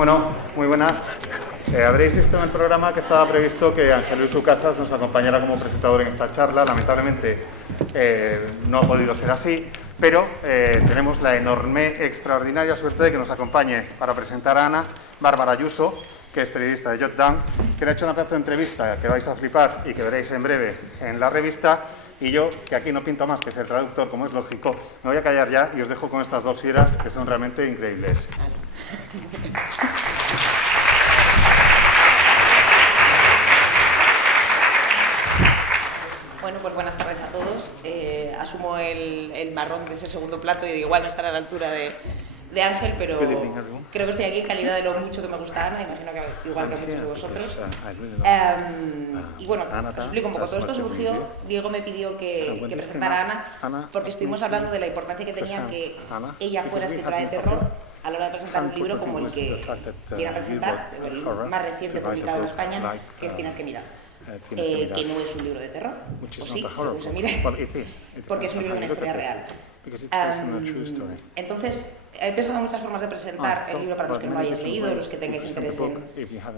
Bueno, muy buenas. Habréis visto en el programa que estaba previsto que Ángel Luis Ucasas nos acompañara como presentador en esta charla. Lamentablemente no ha podido ser así, pero tenemos la enorme, extraordinaria suerte de que nos acompañe para presentar a Ana Bárbara Ayuso, que es periodista de Jotdown, que le ha hecho una pedazo de entrevista que vais a flipar y que veréis en breve en la revista. Y yo, que aquí no pinto más que ser traductor, como es lógico, me voy a callar ya y os dejo con estas dos fieras que son realmente increíbles. Bueno, pues buenas tardes a todos. Asumo el marrón de ese segundo plato y igual no estará a la altura de Ángel, pero creo que estoy aquí en calidad de lo mucho que me gusta Ana, imagino que igual que a muchos de vosotros. Y bueno, os explico un poco. Todo esto surgió, Diego me pidió que presentara a Ana, porque estuvimos hablando de la importancia que tenía que ella fuera escritora de terror a la hora de presentar un libro como el que quiera presentar, el más reciente publicado en España, que es Tienes que mirar. Que no es un libro de terror, o sí, según se mire, porque es un libro de una historia real. Entonces, he pensado en muchas formas de presentar el libro para los que no lo hayáis leído, los que tengáis interés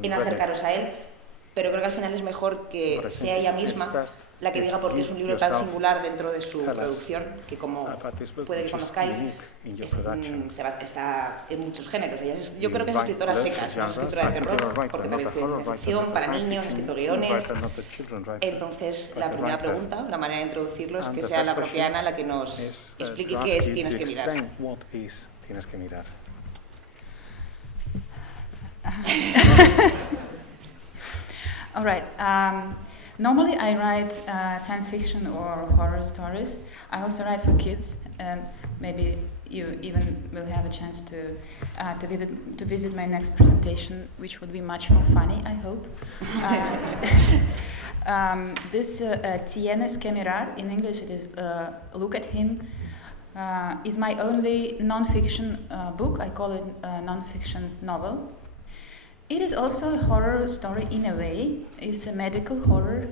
en acercaros a él, pero creo que al final es mejor que sea ella misma la que diga por qué es un libro tan singular dentro de su producción, que como puede que conozcáis, está en muchos géneros. Yo creo que es escritora seca, es una escritora de terror, porque también escribe de ficción para niños, ha escrito guiones. Entonces, la primera pregunta, la manera de introducirlo, es que sea la propia Ana la que nos explique qué es Tienes que mirar. Tienes que mirar. All right. Normally I write science fiction or horror stories. I also write for kids, and maybe you even will have a chance to visit my next presentation, which would be much more funny, I hope. This Tienes que mirar, in English it is Look at Him, is my only non-fiction book. I call it a non-fiction novel. It is also a horror story in a way. It's a medical horror,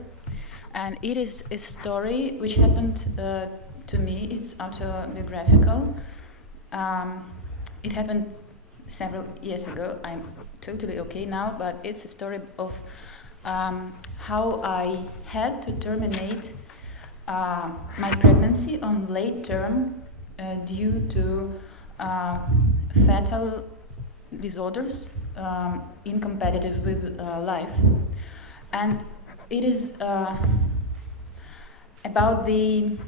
and it is a story which happened to me. It's autobiographical. It happened several years ago. I'm totally okay now, but it's a story of how I had to terminate my pregnancy on late term due to fatal disorders incompatible with life, and it is about the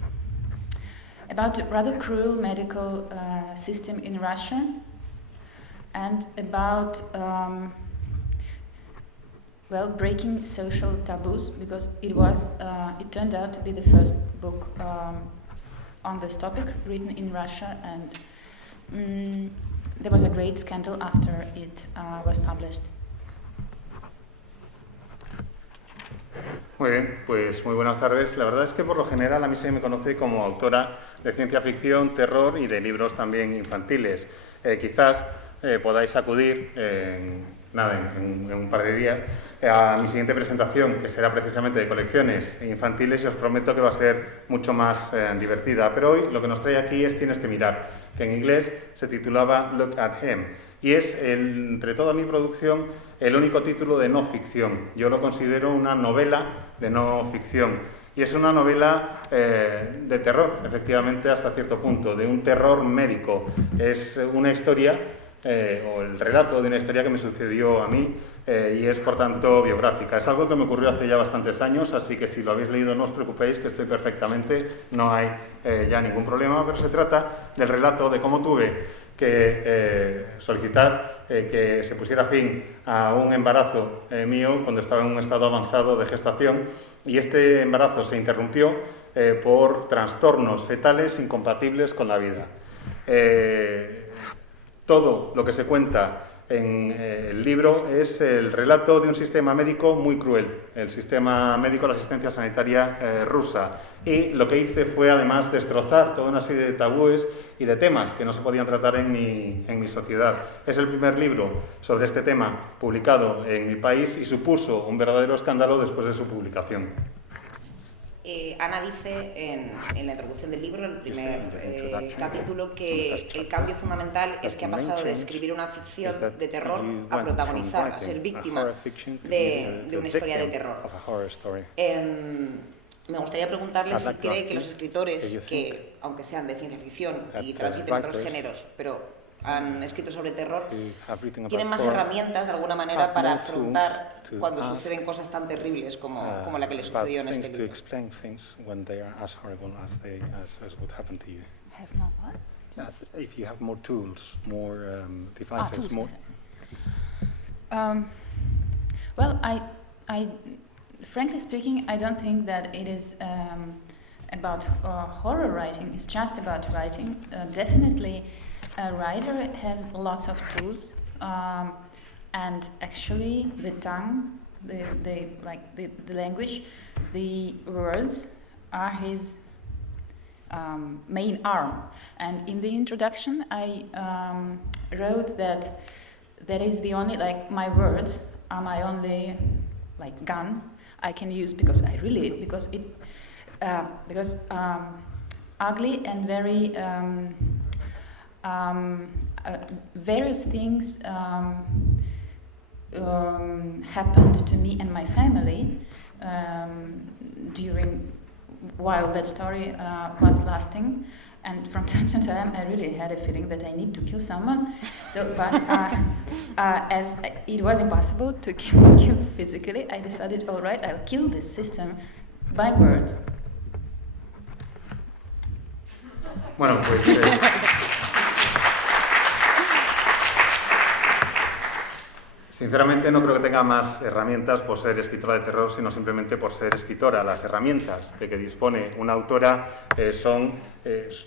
rather cruel medical system in Russia, and about breaking social taboos, because it turned out to be the first book on this topic written in Russia, and there was a great scandal after it was published. Muy bien, pues muy buenas tardes. La verdad es que por lo general a mí se me conoce como autora de ciencia ficción, terror y de libros también infantiles. Quizás podáis acudir en un par de días a mi siguiente presentación, que será precisamente de colecciones infantiles, y os prometo que va a ser mucho más divertida. Pero hoy lo que nos trae aquí es Tienes que mirar, que en inglés se titulaba Look at Him, y es, entre toda mi producción, el único título de no ficción. Yo lo considero una novela de no ficción, y es una novela de terror, efectivamente, hasta cierto punto, de un terror médico. Es una historia, o el relato de una historia que me sucedió a mí, y es por tanto biográfica. Es algo que me ocurrió hace ya bastantes años, así que si lo habéis leído no os preocupéis, que estoy perfectamente, no hay ya ningún problema, pero se trata del relato de cómo tuve que solicitar que se pusiera fin a un embarazo mío cuando estaba en un estado avanzado de gestación, y este embarazo se interrumpió por trastornos fetales incompatibles con la vida. Todo lo que se cuenta en el libro es el relato de un sistema médico muy cruel, el sistema médico de la asistencia sanitaria rusa. Y lo que hice fue además destrozar toda una serie de tabúes y de temas que no se podían tratar en mi sociedad. Es el primer libro sobre este tema publicado en mi país y supuso un verdadero escándalo después de su publicación. Ana dice en la introducción del libro, en el primer capítulo, que el cambio fundamental es que ha pasado de escribir una ficción de terror a protagonizar, a ser víctima de una historia de terror. Me gustaría preguntarle si cree que los escritores que, aunque sean de ciencia ficción y transiten otros géneros, pero han escrito sobre terror, tienen más herramientas de alguna manera para afrontar cuando suceden cosas tan terribles como la que le sucedió en este libro. If you have more tools, more devices, more. Well, I frankly speaking, I don't think that it is about horror writing. It's just about writing. Definitely, a writer has lots of tools, and actually, the tongue, the language, the words are his main arm. And in the introduction, I wrote that is the only, my words are my only gun I can use because ugly and very various things happened to me and my family while that story was lasting. And from time to time, I really had a feeling that I need to kill someone. But as it was impossible to kill physically, I decided, all right, I'll kill this system by words. Bueno, pues... Sinceramente no creo que tenga más herramientas por ser escritora de terror, sino simplemente por ser escritora. Las herramientas de que dispone una autora son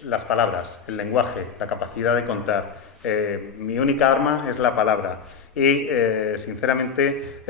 las palabras, el lenguaje, la capacidad de contar. Mi única arma es la palabra y, sinceramente,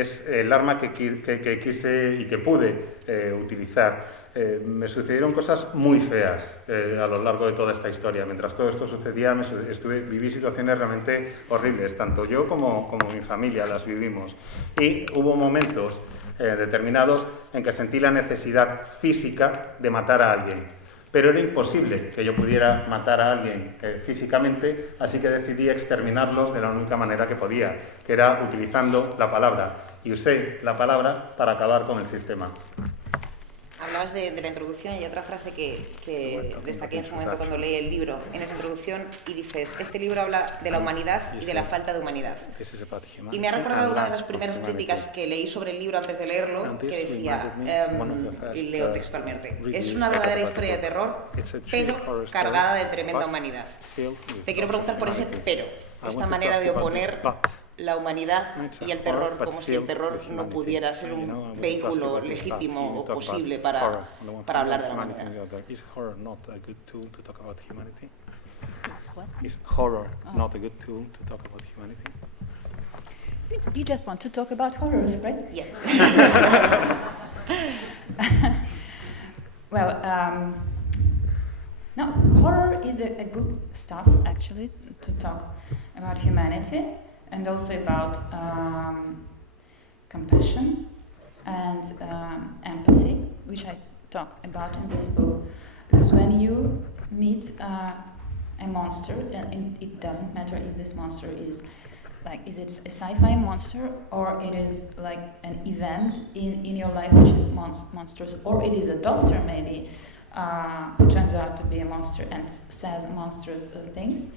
es el arma que quise y que pude utilizar. Me sucedieron cosas muy feas a lo largo de toda esta historia. Mientras todo esto sucedía, viví situaciones realmente horribles. Tanto yo como mi familia las vivimos. Y hubo momentos determinados en que sentí la necesidad física de matar a alguien. Pero era imposible que yo pudiera matar a alguien físicamente, así que decidí exterminarlos de la única manera que podía, que era utilizando la palabra. Y usé la palabra para acabar con el sistema. Hablabas de la introducción y hay otra frase que destaqué en su momento cuando leí el libro, en esa introducción, y dices, este libro habla de la humanidad y de la falta de humanidad. Y me ha recordado una de las primeras críticas que leí sobre el libro antes de leerlo, que decía, y leo textualmente, es una verdadera historia de terror, pero cargada de tremenda humanidad. Te quiero preguntar por ese pero, esta manera de oponer la humanidad y el terror, como si el terror no pudiera ser un vehículo legítimo o posible para hablar de la humanidad. Is horror not a good tool to talk about humanity? Is horror not a good tool to talk about humanity? You just want to talk about horrors, right? Yes. Well, no, horror is a good stuff, actually, to talk about humanity. And also about compassion and empathy, which I talk about in this book. Because when you meet a monster, and it doesn't matter if this monster is it a sci-fi monster, or it is like an event in your life which is monstrous, or it is a doctor maybe who turns out to be a monster and says monstrous things.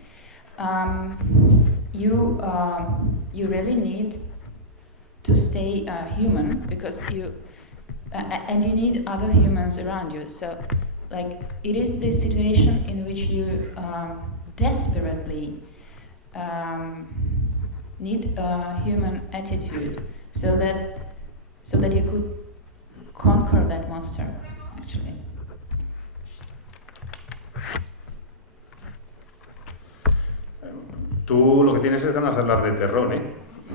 You really need to stay human because you need other humans around you. So, it is this situation in which you desperately need a human attitude, so that you could conquer that monster, actually. Tú lo que tienes es ganas de hablar de terror, ¿eh?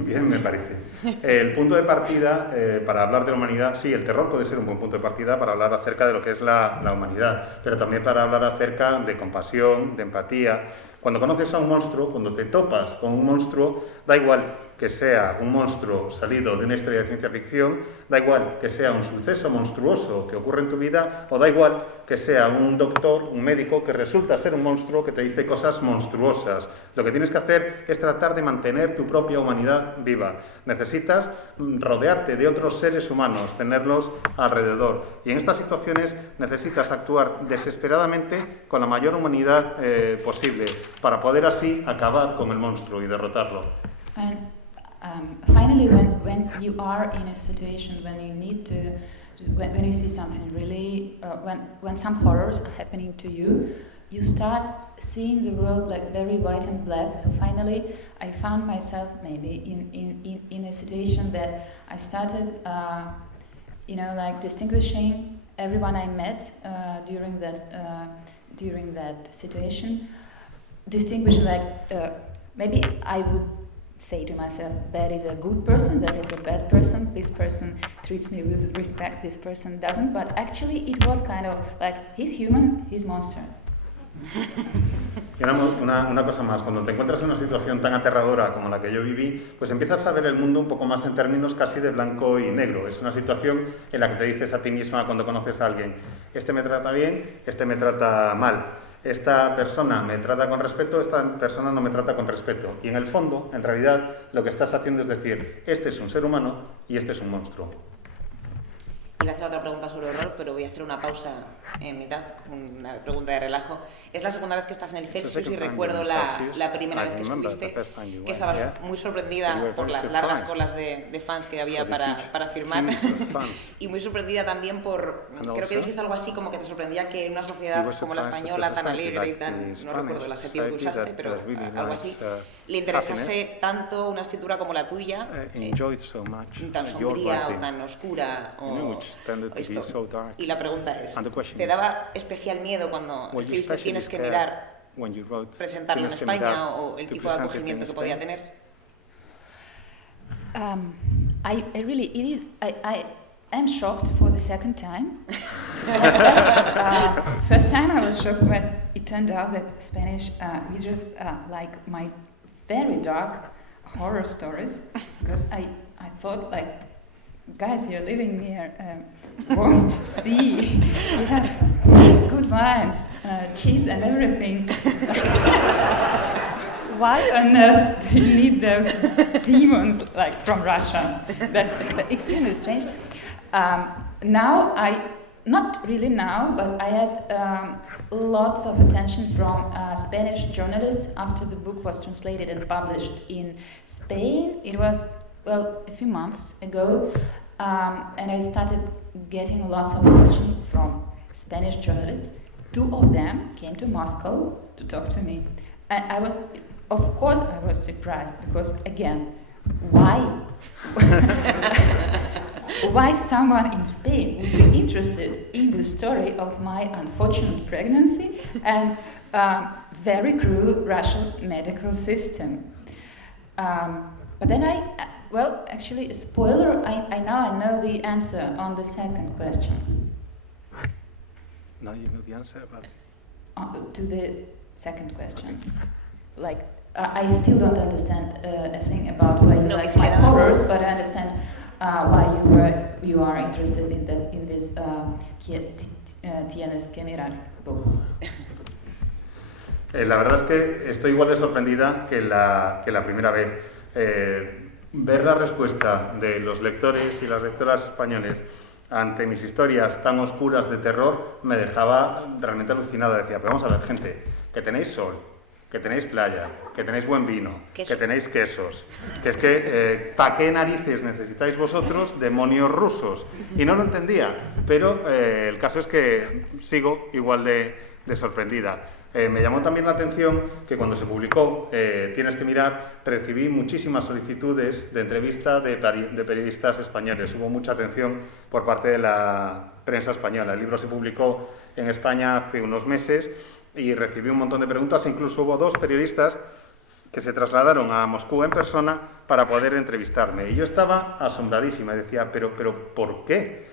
Bien, me parece. El punto de partida para hablar de la humanidad, sí, el terror puede ser un buen punto de partida para hablar acerca de lo que es la humanidad, pero también para hablar acerca de compasión, de empatía, Cuando conoces a un monstruo, cuando te topas con un monstruo, da igual que sea un monstruo salido de una historia de ciencia ficción, da igual que sea un suceso monstruoso que ocurre en tu vida, o da igual que sea un doctor, un médico, que resulta ser un monstruo que te dice cosas monstruosas. Lo que tienes que hacer es tratar de mantener tu propia humanidad viva. Necesitas rodearte de otros seres humanos, tenerlos alrededor. Y en estas situaciones necesitas actuar desesperadamente con la mayor humanidad posible, para poder así acabar con el monstruo y derrotarlo. Finally, when you are in a situation when you need to, when you see something really, when some horrors are happening to you, you start seeing the world like very white and black. So finally, I found myself maybe in a situation that I started, like distinguishing everyone I met during that situation, distinguishing maybe I would say to myself, that is a good person, that is a bad person, this person treats me with respect, this person doesn't, but actually it was kind of like, he's human, he's monster. Y una cosa más, cuando te encuentras en una situación tan aterradora como la que yo viví, pues empiezas a ver el mundo un poco más en términos casi de blanco y negro. Es una situación en la que te dices a ti misma cuando conoces a alguien, este me trata bien, este me trata mal. Esta persona me trata con respeto, esta persona no me trata con respeto. Y en el fondo, en realidad, lo que estás haciendo es decir, este es un ser humano y este es un monstruo. Iba a hacer otra pregunta sobre horror, pero voy a hacer una pausa en mitad, una pregunta de relajo. Es la segunda vez que estás en el Celsius y recuerdo la primera vez que estuviste, que estabas muy sorprendida por las largas colas de fans que había para firmar y muy sorprendida también por, creo que dijiste algo así como que te sorprendía que en una sociedad como la española, tan alegre y tan, no recuerdo el adjetivo que usaste, pero algo así, le interesase tanto una escritura como la tuya, tan sombría o tan oscura o esto. Y la pregunta es, ¿te daba especial miedo cuando escribiste Tienes que mirar, presentarlo en España o el tipo de acogimiento que podía tener? I'm shocked for the second time. First time I was shocked when it turned out that Spanish we just like my very dark horror stories, because I thought like, guys, you're living near warm sea, you have good wines, cheese and everything. Why on earth do you need those demons like from Russia? That's extremely strange. Now not really now, but I had lots of attention from Spanish journalists after the book was translated and published in Spain. It was, a few months ago, and I started getting lots of questions from Spanish journalists. 2 of them came to Moscow to talk to me. And I was surprised, because again, why? Why someone in Spain would be interested in the story of my unfortunate pregnancy and very cruel Russian medical system? But then actually, a spoiler, I know the answer on the second question. Now you know the answer about to the second question. Like, I still don't understand a thing about why you like my horrors, but I understand why you are interested in this Tienes que mirar book. La verdad es que estoy igual de sorprendida que la primera vez. Ver la respuesta de los lectores y las lectoras españoles ante mis historias tan oscuras de terror me dejaba realmente alucinado. Decía, pero vamos a ver, gente, que tenéis sol, que tenéis playa, que tenéis buen vino, que tenéis quesos, que es que, ¿para qué narices necesitáis vosotros demonios rusos? Y no lo entendía, pero el caso es que sigo igual de sorprendida. Me llamó también la atención que cuando se publicó Tienes que mirar, recibí muchísimas solicitudes de entrevista de periodistas españoles. Hubo mucha atención por parte de la prensa española. El libro se publicó en España hace unos meses y recibí un montón de preguntas. Incluso hubo 2 periodistas que se trasladaron a Moscú en persona para poder entrevistarme. Y yo estaba asombradísima y decía, pero ¿por qué?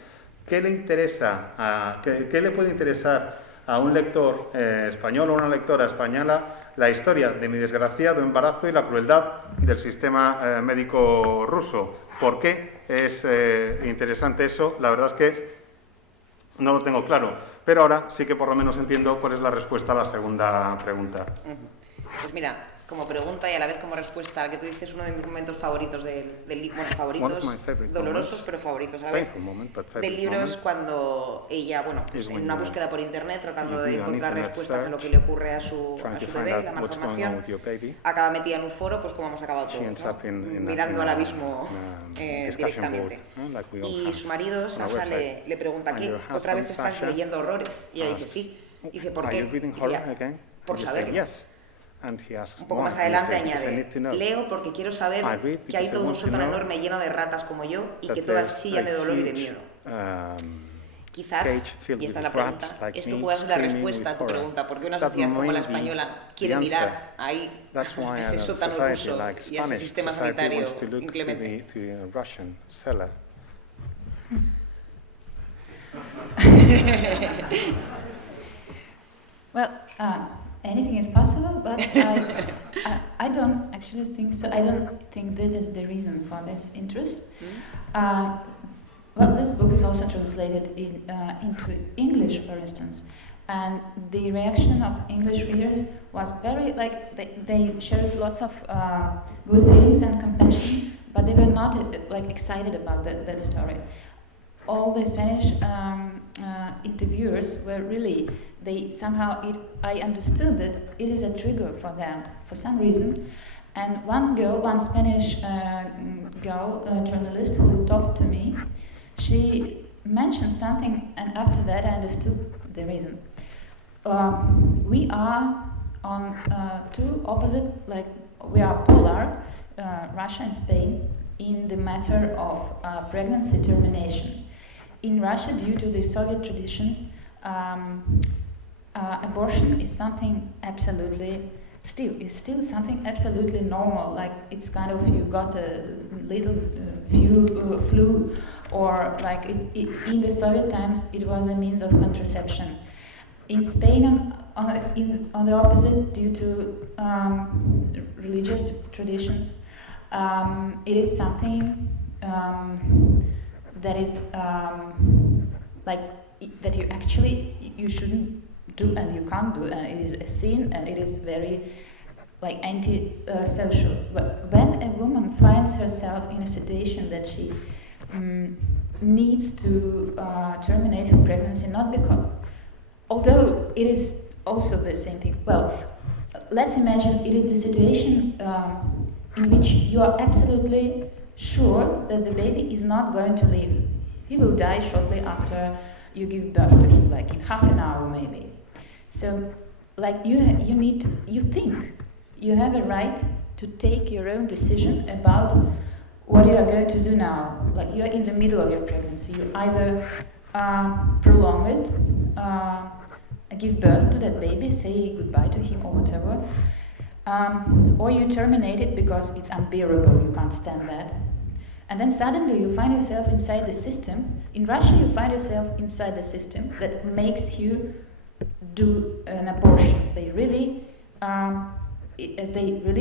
¿Qué le interesa? ¿Qué le puede interesar a un lector español o una lectora española la historia de mi desgraciado embarazo y la crueldad del sistema médico ruso. ¿Por qué es interesante eso? La verdad es que no lo tengo claro, pero ahora sí que por lo menos entiendo cuál es la respuesta a la segunda pregunta. Pues mira, como pregunta y a la vez como respuesta al que tú dices, uno de mis momentos favoritos del libro, bueno, favoritos, dolorosos pero favoritos a la vez, del libro es cuando ella, bueno, pues en una búsqueda por internet, tratando de encontrar respuestas a lo que le ocurre a su bebé, la malformación, acaba metida en un foro, pues como hemos acabado todos, ¿no? Mirando al abismo directamente. Y su marido, Sasha, le pregunta, ¿qué? ¿Otra vez estás leyendo horrores? Y ella dice, sí. Y dice, ¿por qué? Por saberlo. Un poco más adelante añade, leo porque quiero saber que hay todo un sótano enorme lleno de ratas como yo y que todas chillan de dolor y de miedo. Quizás, y esta es la pregunta, esto pueda ser la respuesta a tu pregunta, ¿por qué una sociedad como la española quiere mirar ahí ese sótano ruso y ese sistema sanitario inclemente? Well, anything is possible, but I don't actually think so. I don't think that is the reason for this interest. Well, this book is also translated into English, for instance, and the reaction of English readers was very, like, they showed lots of good feelings and compassion, but they were not excited about that story. All the Spanish interviewers were really, I understood that it is a trigger for them for some reason. And one Spanish journalist who talked to me, she mentioned something, and after that I understood the reason. We are on two opposite, we are polar, Russia and Spain, in the matter of pregnancy termination. In Russia, due to the Soviet traditions, abortion is something still something absolutely normal. Like it's kind of, you got a little flu, or like in the Soviet times, it was a means of contraception. In Spain, on the opposite, due to religious traditions, it is something that is that you shouldn't do and you can't do, and it is a sin, and it is very anti-social. But when a woman finds herself in a situation that she needs to terminate her pregnancy, not because, although it is also the same thing. Well, let's imagine it is the situation in which you are absolutely sure that the baby is not going to live. He will die shortly after you give birth to him, like in half an hour maybe. So, you think you have a right to take your own decision about what you are going to do now. Like you are in the middle of your pregnancy, you either prolong it, give birth to that baby, say goodbye to him or whatever, or you terminate it because it's unbearable, you can't stand that. And then suddenly you find yourself inside the system. In Russia, you find yourself inside the system that makes you do an abortion. They really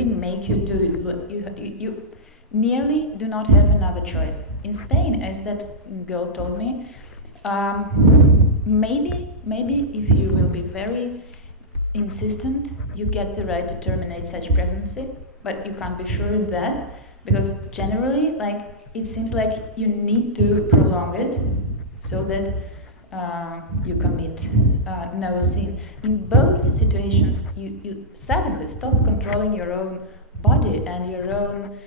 make you do it. You nearly do not have another choice. In Spain, as that girl told me, maybe if you will be very insistent, you get the right to terminate such pregnancy, but you can't be sure of that, because generally, it seems like you need to prolong it so that you commit no sin. In both situations, you suddenly stop controlling your own body and your own,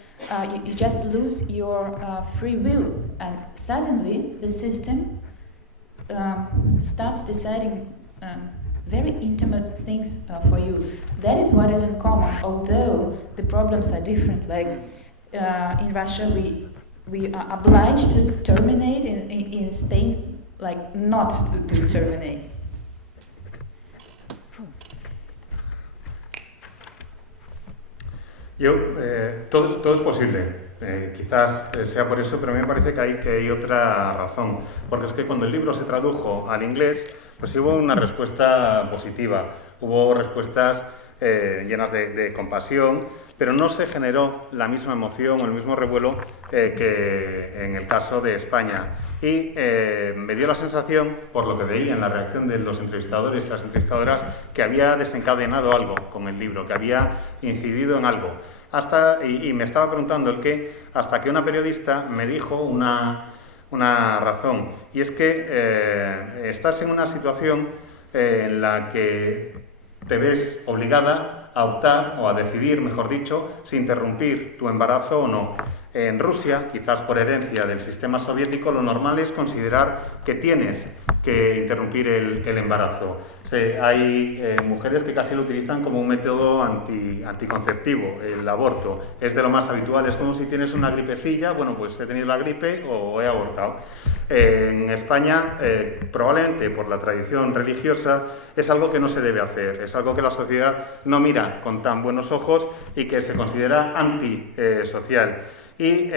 you just lose your free will, and suddenly the system starts deciding very intimate things for you. That is what is in common, although the problems are different. In Russia, we are obliged to terminate. In Spain, not to terminate. Todo es posible. Quizás sea por eso, pero a mí me parece que hay otra razón. Porque es que cuando el libro se tradujo al inglés, pues hubo una respuesta positiva. Hubo respuestas llenas de compasión, pero no se generó la misma emoción o el mismo revuelo que en el caso de España. Y me dio la sensación, por lo que veía en la reacción de los entrevistadores y las entrevistadoras, que había desencadenado algo con el libro, que había incidido en algo. Y me estaba preguntando hasta que una periodista me dijo una razón, y es que estás en una situación en la que te ves obligada a optar, o a decidir, mejor dicho, si interrumpir tu embarazo o no. En Rusia, quizás por herencia del sistema soviético, lo normal es considerar que tienes que interrumpir el embarazo. Hay mujeres que casi lo utilizan como un método anticonceptivo, el aborto. Es de lo más habitual, es como si tienes una gripecilla, bueno, pues he tenido la gripe o he abortado. En España, probablemente por la tradición religiosa, es algo que no se debe hacer, es algo que la sociedad no mira con tan buenos ojos y que se considera antisocial. Y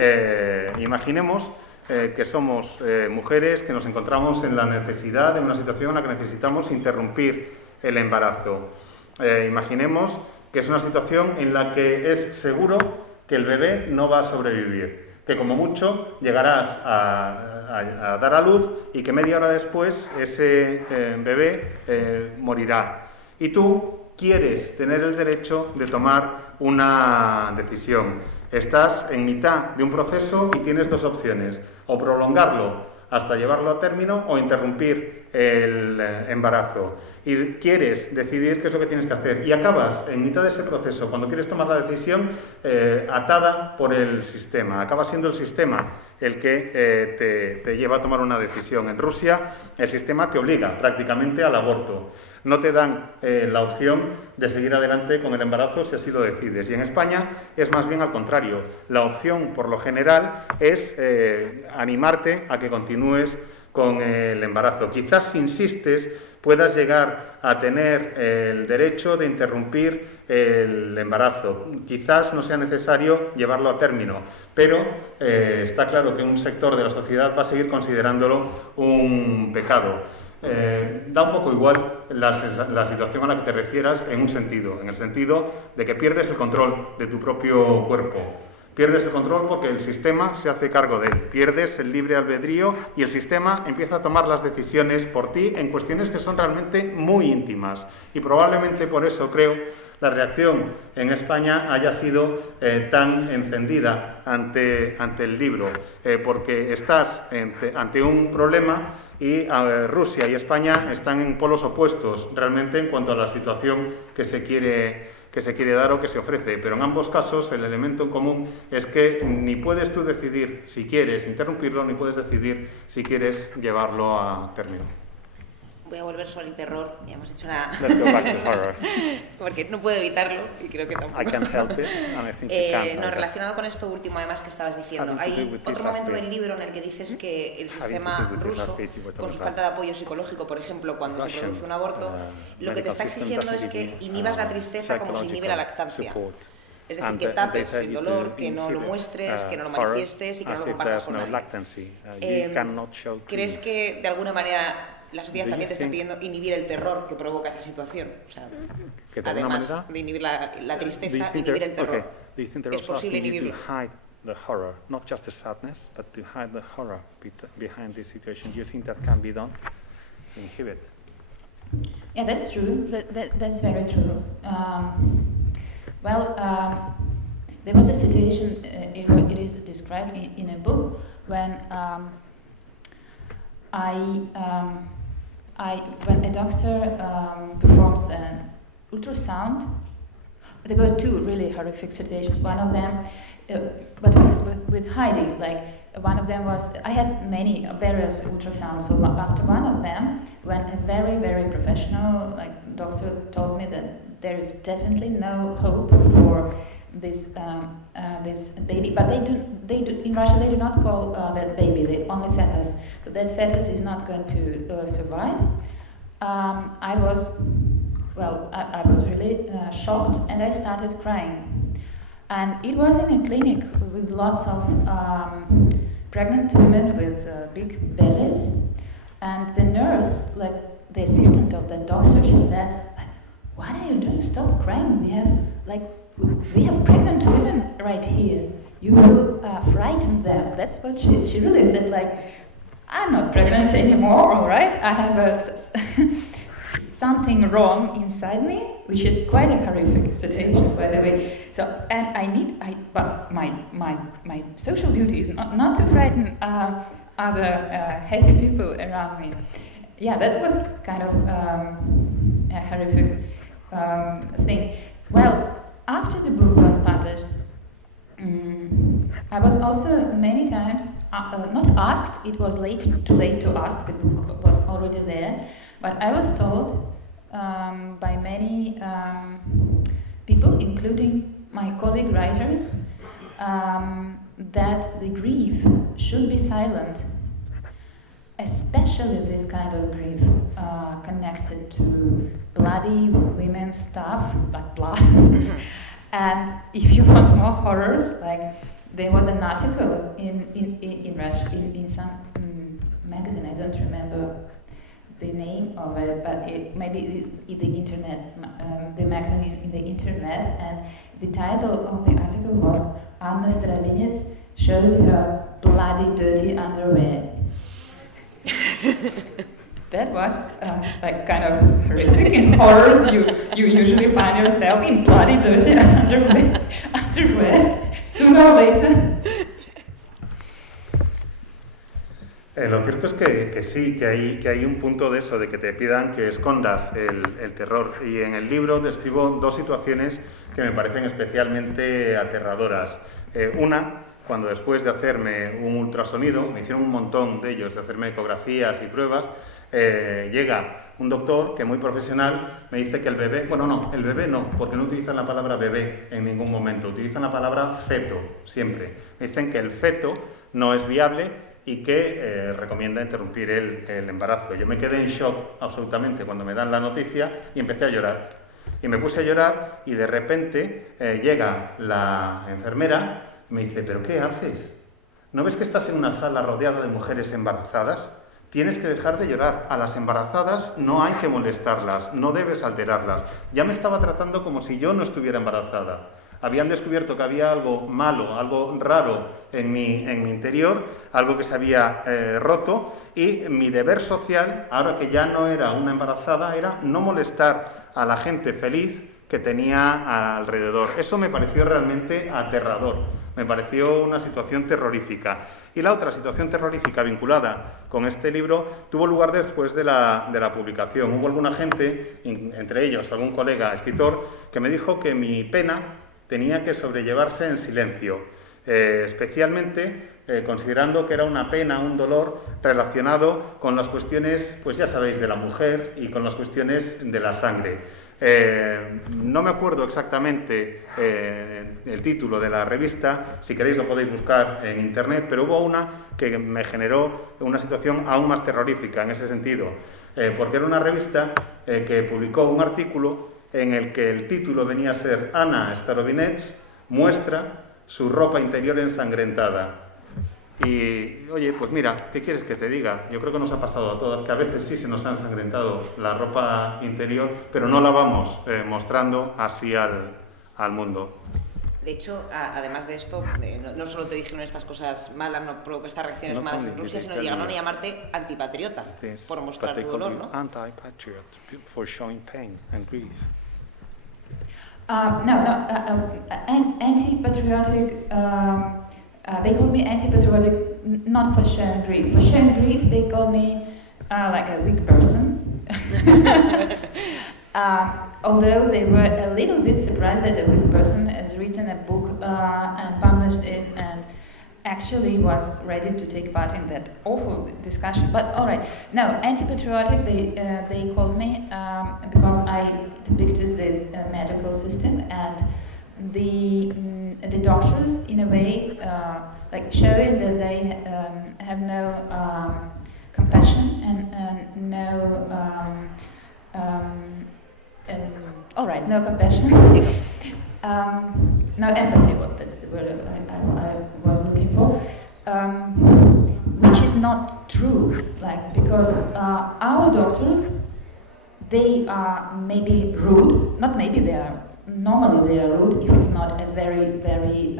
imaginemos que somos mujeres que nos encontramos en la necesidad de una situación en la que necesitamos interrumpir el embarazo. Imaginemos que es una situación en la que es seguro que el bebé no va a sobrevivir, que como mucho llegarás a dar a luz y que media hora después ese bebé morirá. Y tú quieres tener el derecho de tomar una decisión. Estás en mitad de un proceso y tienes dos opciones: o prolongarlo hasta llevarlo a término o interrumpir el embarazo. Y quieres decidir qué es lo que tienes que hacer. Y acabas en mitad de ese proceso, cuando quieres tomar la decisión, atada por el sistema. Acaba siendo el sistema el que te lleva a tomar una decisión. En Rusia, el sistema te obliga prácticamente al aborto. No te dan la opción de seguir adelante con el embarazo si así lo decides. Y en España es más bien al contrario. La opción, por lo general, es animarte a que continúes con el embarazo. Quizás si insistes puedas llegar a tener el derecho de interrumpir el embarazo. Quizás no sea necesario llevarlo a término, pero está claro que un sector de la sociedad va a seguir considerándolo un pecado. Da un poco igual la situación a la que te refieras en el sentido de que pierdes el control de tu propio cuerpo. Pierdes el control porque el sistema se hace cargo de él. Pierdes el libre albedrío y el sistema empieza a tomar las decisiones por ti en cuestiones que son realmente muy íntimas. Y probablemente por eso creo la reacción en España haya sido tan encendida ante el libro, porque estás ante un problema y Rusia y España están en polos opuestos realmente en cuanto a la situación que se quiere dar o que se ofrece, pero en ambos casos el elemento en común es que ni puedes tú decidir si quieres interrumpirlo, ni puedes decidir si quieres llevarlo a término. Voy a volver sobre el terror, ya hemos hecho una... Let's go back to horror. Porque no puedo evitarlo y creo que tampoco. I can't help it, and I think you can't. No, relacionado con esto último además que estabas diciendo, hay otro momento del libro en el que dices que el sistema ruso, con su falta de apoyo psicológico, por ejemplo, cuando se produce un aborto, lo que te está exigiendo es que inhibas la tristeza como se inhibe la lactancia. Es decir, que tapes el dolor, que no lo muestres, que no lo manifiestes y que no lo compartas con nadie. ¿Crees que de alguna manera la sociedad también te está pidiendo inhibir el terror que provoca esa situación? O sea, además de inhibir la tristeza, inhibir el terror. ¿Es posible inhibirlo? The horror, not just the sadness, but to hide the horror behind this situation. Do you think that can be done? Inhibit. Yeah, that's true. That's very true. There was a situation, it is described in a book, when when a doctor performs an ultrasound. There were two really horrific situations. One of them, but with hiding, like one of them was, I had various ultrasounds, so after one of them, when a very, very professional doctor told me that there is definitely no hope for this baby, but they do in Russia they do not call that baby, only fetus, so that fetus is not going to survive. I was really shocked, and I started crying. And it was in a clinic with lots of pregnant women with big bellies, and the nurse, like the assistant of the doctor, she said, what are you doing? Stop crying. We have pregnant women right here. You will frighten them. That's what she really said. Like, I'm not pregnant anymore. All right, I have something wrong inside me, which is quite a horrific situation, by the way. So, and but my social duty is not to frighten other happy people around me. Yeah, that was kind of a horrific thing. Well, after the book was published, I was also many times not asked. It was too late to ask. The book was already there, but I was told by many people, including my colleague writers, that the grief should be silent, especially this kind of grief connected to bloody women stuff, like blood. And if you want more horrors, like there was an article in Russia in some magazine. I don't remember the name of it, but maybe the internet, the magazine in the internet, and the title of the article was "Anna Starovinets showed her bloody, dirty underwear." That was like kind of horrific. In horrors, you usually find yourself in bloody, dirty underwear sooner or later. Lo cierto es que sí, que hay un punto de eso, de que te pidan que escondas el terror. Y en el libro describo dos situaciones que me parecen especialmente aterradoras. Una, cuando después de hacerme un ultrasonido, me hicieron un montón de ellos, de hacerme ecografías y pruebas, llega un doctor que muy profesional me dice que el bebé no, porque no utilizan la palabra bebé en ningún momento, utilizan la palabra feto, siempre. Me dicen que el feto no es viable y que recomienda interrumpir el embarazo. Yo me quedé en shock absolutamente cuando me dan la noticia y empecé a llorar. Y me puse a llorar y de repente llega la enfermera y me dice, ¿pero qué haces? ¿No ves que estás en una sala rodeada de mujeres embarazadas? Tienes que dejar de llorar. A las embarazadas no hay que molestarlas, no debes alterarlas. Ya me estaba tratando como si yo no estuviera embarazada. Habían descubierto que había algo malo, algo raro en mi interior, algo que se había roto, y mi deber social, ahora que ya no era una embarazada, era no molestar a la gente feliz que tenía alrededor. Eso me pareció realmente aterrador, me pareció una situación terrorífica. Y la otra situación terrorífica vinculada con este libro tuvo lugar después de la publicación. Hubo alguna gente, entre ellos algún colega escritor, que me dijo que mi pena tenía que sobrellevarse en silencio, especialmente considerando que era una pena, un dolor relacionado con las cuestiones, pues ya sabéis, de la mujer y con las cuestiones de la sangre. No me acuerdo exactamente el título de la revista, si queréis lo podéis buscar en internet, pero hubo una que me generó una situación aún más terrorífica en ese sentido, porque era una revista que publicó un artículo en el que el título venía a ser Anna Starovinets muestra su ropa interior ensangrentada. Y, oye, pues mira, ¿qué quieres que te diga? Yo creo que nos ha pasado a todas, que a veces sí se nos ha ensangrentado la ropa interior, pero no la vamos mostrando así al mundo. De hecho, además de esto, no solo te dijeron estas cosas malas, no provocó estas reacciones malas en Rusia, sino llegaron a llamarte antipatriota por mostrar tu dolor, ¿no? Anti-patriot for showing pain and grief. Anti-patriotic. They called me anti-patriotic, not for sharing grief. For sharing grief, they called me like a weak person. Although they were a little bit surprised that a weak person has written a book and published it and actually was ready to take part in that awful discussion. But all right, no, anti-patriotic, they called me because I depicted the medical system and the doctors, in a way, like showing that they have no compassion and no no compassion, no empathy. Well, that's the word I was looking for, which is not true. Like because our doctors they are maybe rude, not maybe they are, normally they are rude if it's not a very, very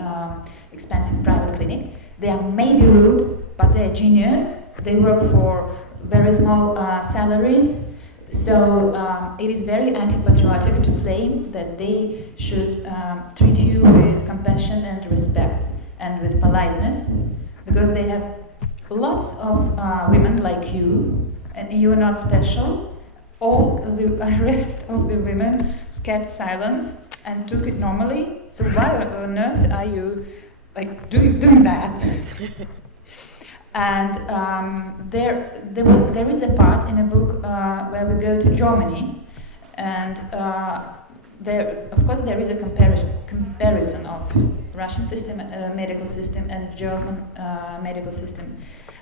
expensive private clinic. They are maybe rude, but they are genius. They work for very small salaries. So it is very anti-patriotic to claim that they should treat you with compassion and respect and with politeness, because they have lots of women like you, and you are not special. All the rest of the women kept silence and took it normally. So why on earth are you like doing that? And there is a part in a book where we go to Germany, and of course there is a comparison of Russian system, medical system, and German medical system,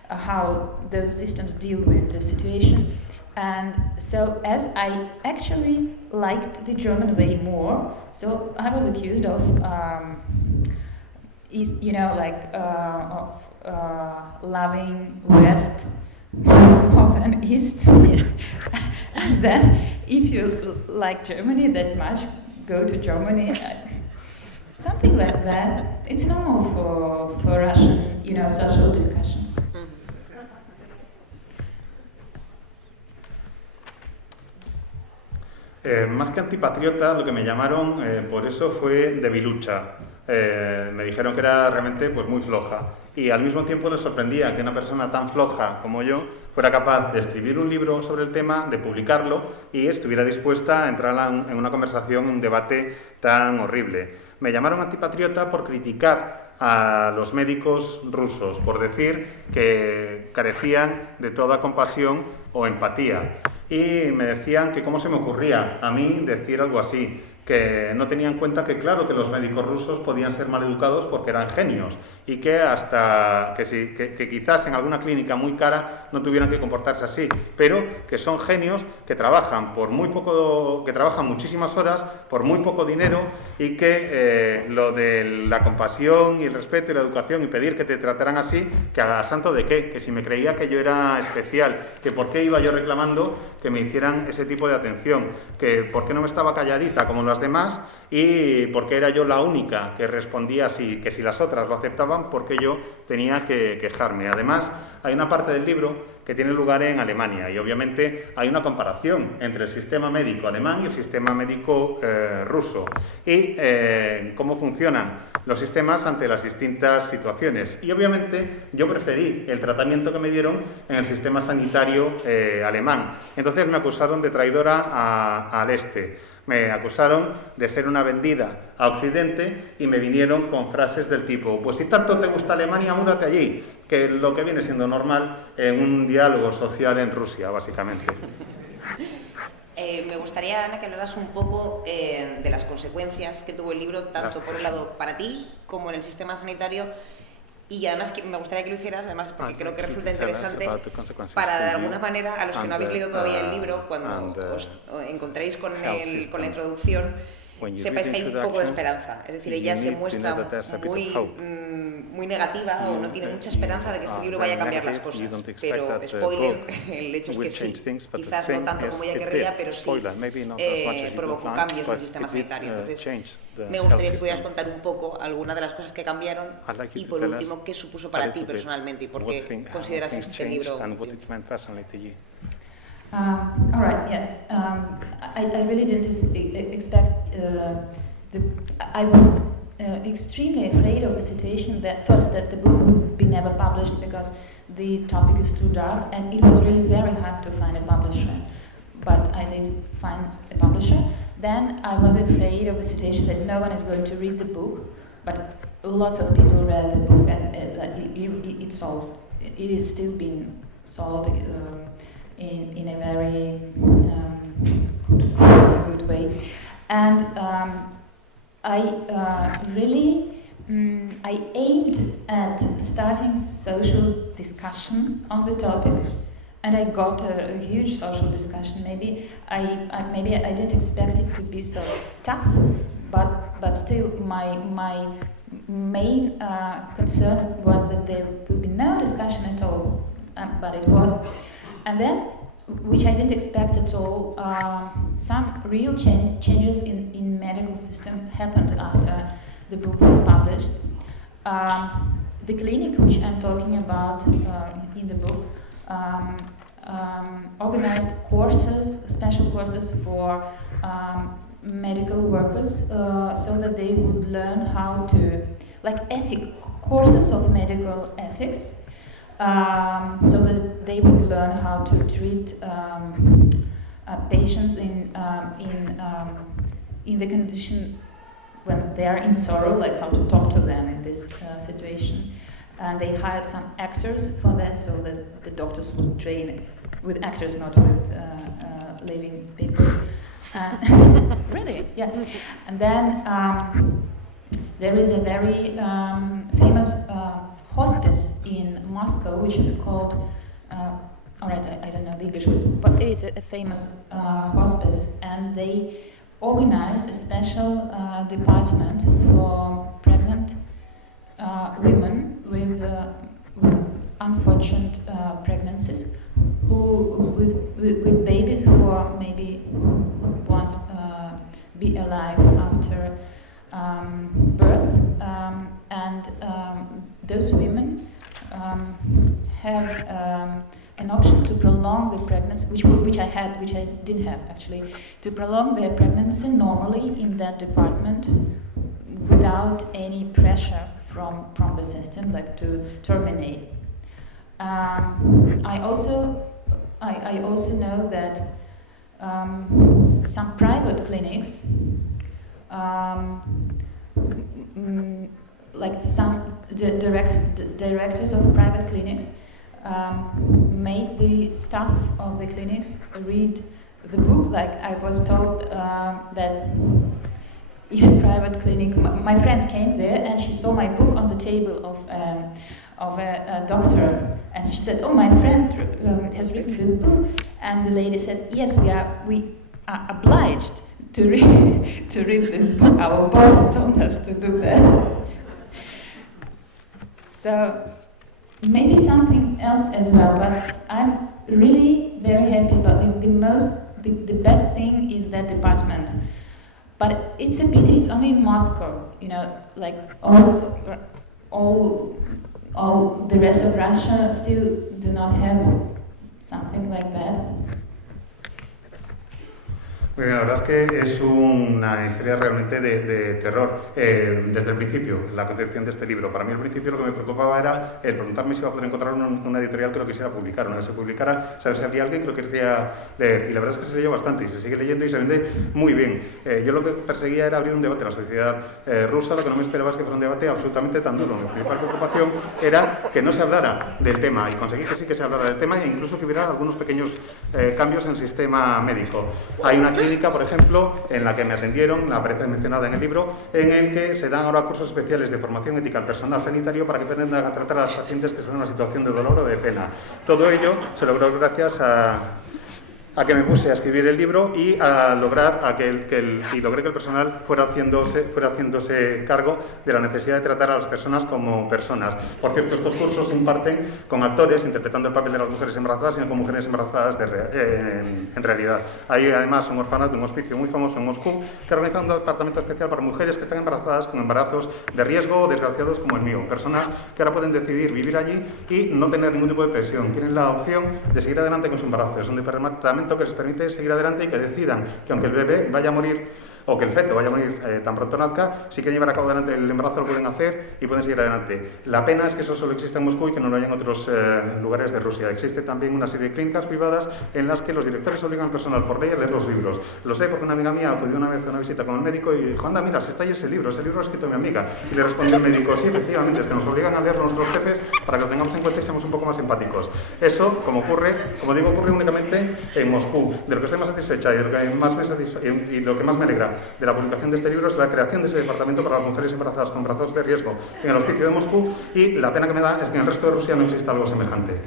how those systems deal with the situation. And so, as I actually liked the German way more, so I was accused of, loving West more than East. And then, if you like Germany that much, go to Germany. Something like that. It's normal for Russian, social discussion. Más que antipatriota, lo que me llamaron por eso fue debilucha. Me dijeron que era realmente pues, muy floja. Y al mismo tiempo les sorprendía que una persona tan floja como yo fuera capaz de escribir un libro sobre el tema, de publicarlo y estuviera dispuesta a entrar en una conversación, en un debate tan horrible. Me llamaron antipatriota por criticar a los médicos rusos, por decir que carecían de toda compasión o empatía. Y me decían que cómo se me ocurría a mí decir algo así, que no tenía en cuenta que claro que los médicos rusos podían ser maleducados porque eran genios y que hasta que quizás en alguna clínica muy cara no tuvieran que comportarse así, pero que son genios que trabajan por muy poco, que trabajan muchísimas horas por muy poco dinero y que lo de la compasión y el respeto y la educación y pedir que te trataran así, que a santo de qué, que si me creía que yo era especial, que por qué iba yo reclamando que me hicieran ese tipo de atención, que por qué no me estaba calladita como las demás y por qué era yo la única que respondía así, que si las otras lo aceptaban, porque yo tenía que quejarme. Además, hay una parte del libro que tiene lugar en Alemania y obviamente hay una comparación entre el sistema médico alemán y el sistema médico ruso y cómo funcionan los sistemas ante las distintas situaciones. Y obviamente yo preferí el tratamiento que me dieron en el sistema sanitario alemán. Entonces me acusaron de traidora al este. Me acusaron de ser una vendida a Occidente y me vinieron con frases del tipo, pues si tanto te gusta Alemania, múdate allí, que es lo que viene siendo normal en un diálogo social en Rusia, básicamente. Me gustaría, Ana, que hablaras un poco de las consecuencias que tuvo el libro, tanto por un lado para ti como en el sistema sanitario. Y además que me gustaría que lo hicieras, además porque creo que resulta interesante para de alguna manera a los que no habéis leído todavía el libro, cuando os encontréis con la introducción, sepáis que hay un poco de esperanza. Es decir, ella se muestra muy negativa o no tiene mucha esperanza de que este libro vaya a cambiar las cosas. Pero, spoiler, el hecho es que sí. Quizás no tanto como ella querría, pero sí provocó cambios en el sistema sanitario. Entonces, me gustaría que pudieras contar un poco algunas de las cosas que cambiaron y, por último, qué supuso para ti personalmente y por qué consideras este libro útil. All right, yeah. I really didn't expect. I was extremely afraid of a situation that the book would be never published because the topic is too dark, and it was really very hard to find a publisher. But I did find a publisher. Then I was afraid of a situation that no one is going to read the book, but lots of people read the book, and it sold. It is still being sold. In a very good way, and I aimed at starting social discussion on the topic, and I got a huge social discussion. Maybe I didn't expect it to be so tough, but still my main concern was that there would be no discussion at all, but it was. And then which I didn't expect at all. Some real changes in medical system happened after the book was published. The clinic, which I'm talking about in the book, organized courses, special courses for medical workers, so that they would learn how to, like courses of medical ethics, so that they would learn how to treat patients in the condition when they are in sorrow, like how to talk to them in this situation. And they hired some actors for that, so that the doctors would train with actors, not with living people. Really? Yeah. And then there is a very famous hospice in Moscow, which is called, all right, I don't know the English word, but it is a famous hospice, and they organized a special department for pregnant women with unfortunate pregnancies, with babies who are maybe won't be alive after birth, and those women have an option to prolong the pregnancy, which I did have actually, to prolong their pregnancy normally in that department without any pressure from the system, like to terminate. I also know that some private clinics, like some directors of private clinics, made the staff of the clinics read the book. Like I was told that in a private clinic, my friend came there and she saw my book on the table of a doctor, and she said, "Oh, my friend has written this book," and the lady said, "Yes, we are obliged to read this book. Our boss told us to do that." So maybe something else as well, but I'm really very happy about the best thing is that department. But it's a pity it's only in Moscow, like all the rest of Russia still do not have something like that. Muy bien, la verdad es que es una historia realmente de terror. Desde el principio, la concepción de este libro. Para mí, al principio, lo que me preocupaba era el preguntarme si iba a poder encontrar una editorial que lo quisiera publicar. Una vez se publicara, saber si había alguien que lo quería leer. Y la verdad es que se leyó bastante y se sigue leyendo y se vende muy bien. Yo lo que perseguía era abrir un debate en la sociedad rusa. Lo que no me esperaba es que fuera un debate absolutamente tan duro. Mi principal preocupación era que no se hablara del tema y conseguí que sí que se hablara del tema e incluso que hubiera algunos pequeños cambios en el sistema médico. Hay una clínica, por ejemplo, en la que me atendieron, aparece mencionada en el libro, en el que se dan ahora cursos especiales de formación ética al personal sanitario para que aprendan a tratar a las pacientes que están en una situación de dolor o de pena. Todo ello se logró gracias a que me puse a escribir el libro y a lograr logré que el personal fuera haciéndose cargo de la necesidad de tratar a las personas como personas. Por cierto, estos cursos se imparten con actores interpretando el papel de las mujeres embarazadas, sino con mujeres embarazadas en realidad. Hay además un orfanato, un hospicio muy famoso en Moscú, que organiza un departamento especial para mujeres que están embarazadas con embarazos de riesgo o desgraciados como el mío. Personas que ahora pueden decidir vivir allí y no tener ningún tipo de presión. Tienen la opción de seguir adelante con su embarazo. Es un departamento que les permite seguir adelante y que decidan que aunque el bebé vaya a morir o que el feto vaya a morir tan pronto nazca, sí que llevar a cabo adelante el embarazo, lo pueden hacer y pueden seguir adelante. La pena es que eso solo existe en Moscú y que no lo hay en otros lugares de Rusia. Existe también una serie de clínicas privadas en las que los directores obligan al personal por ley a leer los libros. Lo sé porque una amiga mía acudió una vez a una visita con el médico y dijo: "Anda, mira, si está ahí ese libro lo ha escrito mi amiga". Y le respondió el médico: "Sí, efectivamente, es que nos obligan a leerlo nuestros jefes para que lo tengamos en cuenta y seamos un poco más empáticos". Eso, como digo, ocurre únicamente en Moscú. De lo que estoy más satisfecha y de lo que más me alegra de la publicación de este libro es la creación de ese departamento para las mujeres embarazadas con embarazos de riesgo en el hospicio de Moscú, y la pena que me da es que en el resto de Rusia no exista algo semejante.